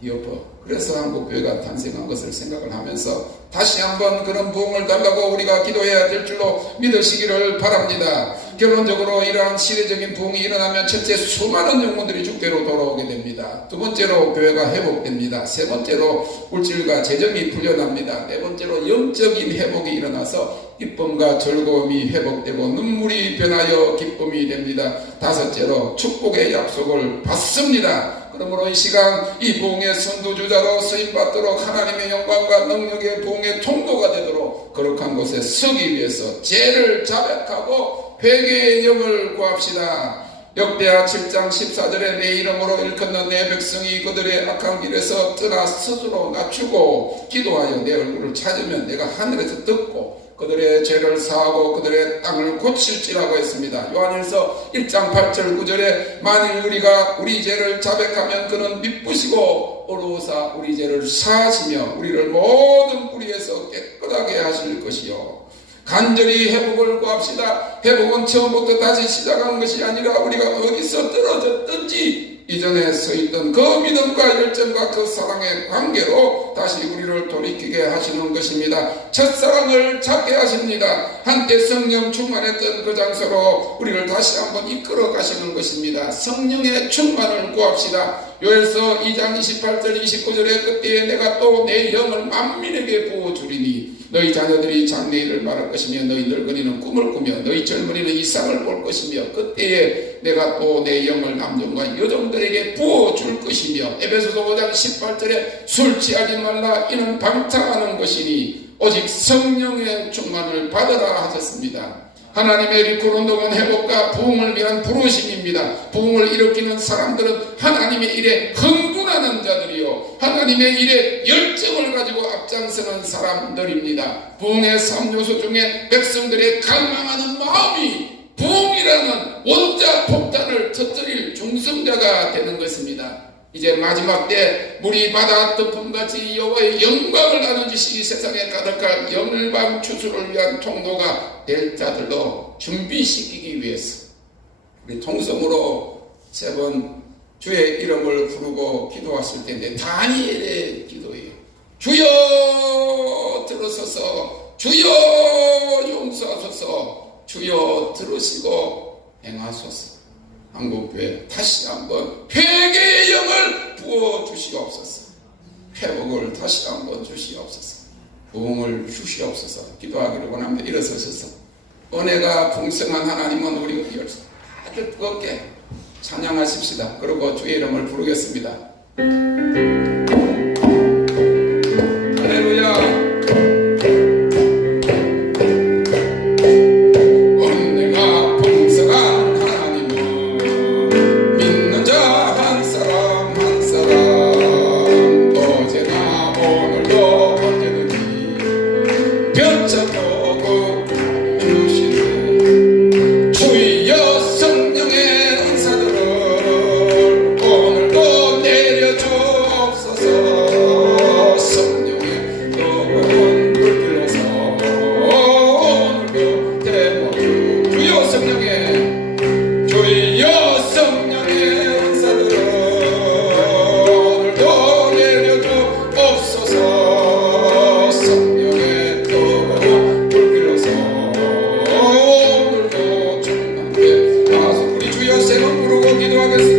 뒤엎어. 그래서 한국 교회가 탄생한 것을 생각을 하면서 다시 한번 그런 부흥을 달라고 우리가 기도해야 될 줄로 믿으시기를 바랍니다. 결론적으로 이러한 시대적인 부흥이 일어나면 첫째, 수많은 영혼들이 주께로 돌아오게 됩니다. 두 번째로 교회가 회복됩니다. 세 번째로 물질과 재정이 풀려납니다. 네 번째로 영적인 회복이 일어나서 기쁨과 즐거움이 회복되고 눈물이 변하여 기쁨이 됩니다. 다섯째로 축복의 약속을 받습니다. 그러므로 이 시간 이 부흥의 선두주자로 쓰임받도록 하나님의 영광과 능력의 부흥의 통로가 되도록 거룩한 곳에 서기 위해서 죄를 자백하고 회개의 영을 구합시다. 역대하 7장 14절에 내 이름으로 일컫는 내 백성이 그들의 악한 길에서 떠나 스스로 낮추고 기도하여 내 얼굴을 찾으면 내가 하늘에서 듣고 그들의 죄를 사하고 그들의 땅을 고칠지라고 했습니다. 요한일서 1장 8절 9절에 만일 우리가 우리 죄를 자백하면 그는 미쁘시고 어루사 우리 죄를 사하시며 우리를 모든 뿌리에서 깨끗하게 하실 것이요 간절히 회복을 구합시다. 회복은 처음부터 다시 시작한 것이 아니라 우리가 어디서 떨어졌든지 이전에 서있던 그 믿음과 열정과 그 사랑의 관계로 다시 우리를 돌이키게 하시는 것입니다. 첫사랑을 찾게 하십니다. 한때 성령 충만했던 그 장소로 우리를 다시 한번 이끌어 가시는 것입니다. 성령의 충만을 구합시다. 요엘서 2장 28절 29절에 그때에 내가 또 내 영을 만민에게 부어주리니 너희 자녀들이 장래일을 말할 것이며 너희 늙은이는 꿈을 꾸며 너희 젊은이는 이상을 볼 것이며 그때에 내가 또 내 영을 남종과 여종들에게 부어줄 것이며 에베소서 5장 18절에 술 취하지 말라 이는 방탕하는 것이니 오직 성령의 충만을 받으라 하셨습니다. 하나님의 일꾼 운동은 회복과 부흥을 위한 부르심입니다. 부흥을 일으키는 사람들은 하나님의 일에 흥분하는 자들이요 하나님의 일에 열정을 가지고 앞장서는 사람들입니다. 부흥의 3요소 중에 백성들의 갈망하는 마음이 부흥이라는 원자 폭탄을 터뜨릴 중성자가 되는 것입니다. 이제 마지막 때 물이 바다 덮음같이 여호와의 영광을 나누시기 세상에 가득할 열방 추수를 위한 통로가 될 자들로 준비시키기 위해서 우리 통성으로 3번 주의 이름을 부르고 기도했을 때인데 다니엘의 기도예요. 주여 들으소서, 주여 용서하소서, 주여 들으시고 행하소서. 한국교회 다시 한번 회개의 영을 부어주시옵소서. 회복을 다시 한번 주시옵소서. 부흥을 주시옵소서. 기도하기를 원합니다. 일어서셔서 은혜가 풍성한 하나님은 우리 아주 뜨겁게 찬양하십시다. 그리고 주의 이름을 부르겠습니다. 할렐루야. 주여 세번 부르고 기도하겠습니다.